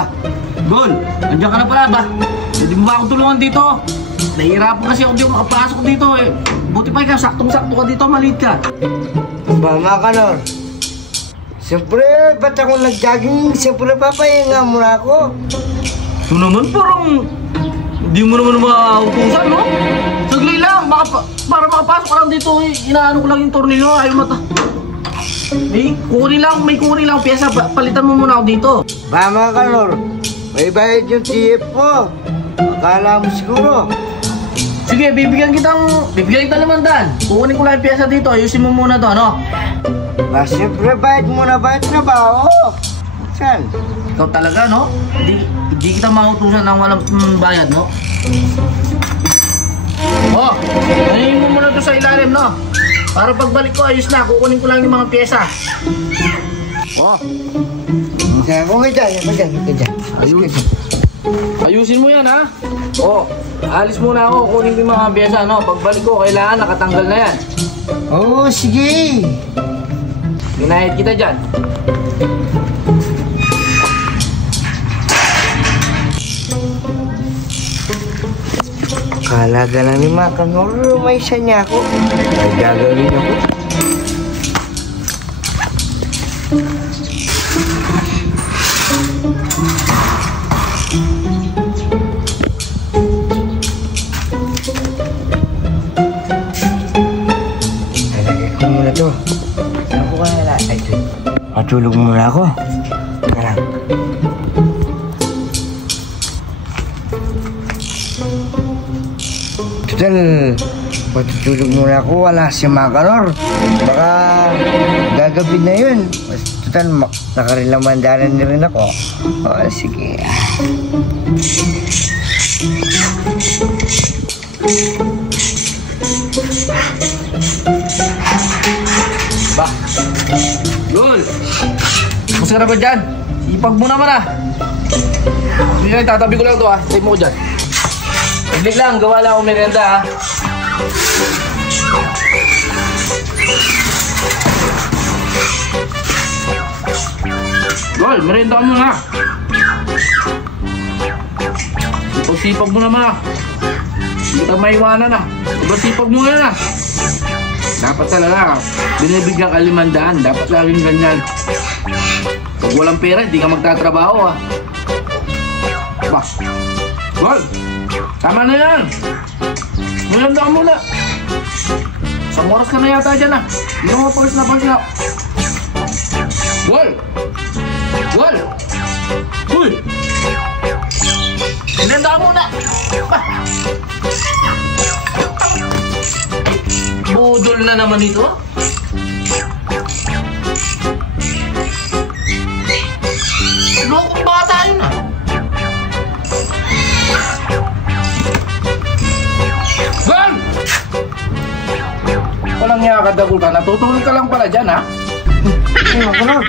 Ba, Gol, nandiyan ka na pala ba? Hindi mo ba akong tulungan dito? Nahihirapan kasi ako dito makapasok dito eh. Buti pa ikaw, saktong-sakto ka dito, maliit ka. Ba, mga kanor? Siyempre, ba't ako nag-jogging? Siyempre, papahinga muna ako. Ito naman parang hindi mo naman mautusan, no? Sagli lang, para makapasok ka lang dito eh. Inaano ko lang yung tornilyo, ayaw mata. May kukunin lang pyesa, palitan mo muna ako dito. Ba, mga kanor? May bayad yung TF ko. Akala mo siguro. Sige, bibigyan kita naman Dan. Kukunin ko lang yung pyesa dito, ayusin mo muna to, ano? Ba, siyempre, bayad muna ba yung trabaho? Saan? Ikaw talaga, no? Hindi kita mautusan ng walang bayad, no? Oh, ayun mo muna to sa ilalim, no? Para pagbalik ko, ayos na. Kukunin ko lang yung mga pyesa. Oh. Ako nga dyan, Ayusin mo yan, ha? Oh, alis muna ako. Kunin ko yung mga pyesa, no? Pagbalik ko, kailangan nakatanggal na yan. Oo, sige. Ginahit kita dyan. Kalaga lang ni mga kanor, may isa niya ako. Ay, gagawin ako. Lalagay ko muna to. Saan ko kaya lalagay ito? Matulog muna ako. Teka lang. Total, patutulog muna ako, wala si Makanor. Baka gagabi na yun. Total, nakarilamandanan na rin ako. O, sige. Ba, Gol! Musta ka na ba dyan? Ipag mo naman, ah. Hindi na, tatabi ko lang to, ah. Tayo mo ko dyan. Ibig lang, gawa lang ako merienda, ha. Gol, merienda ka muna. Sipag-sipag mo naman, ha. Hindi ka maiwanan, ha. Sipag mo ngayon, ha. Dapat talaga, binibigyan ka 500, dapat laging ganyan. Pag walang pera, hindi ka magtatrabaho, ha. Ba, Gol! Tama na yan! Maganda ka muna! Isang oras ka na yata dyan, ah! Hindi mo palis na. Gol! Gol! Uy! Maganda ka muna! Ah! Budol na naman ito, ah! Lokong bata yun, ah! Gol! Walang niya ka, Dagul ka. Natutulog ka lang pala dyan, ha? Ay, Makanor.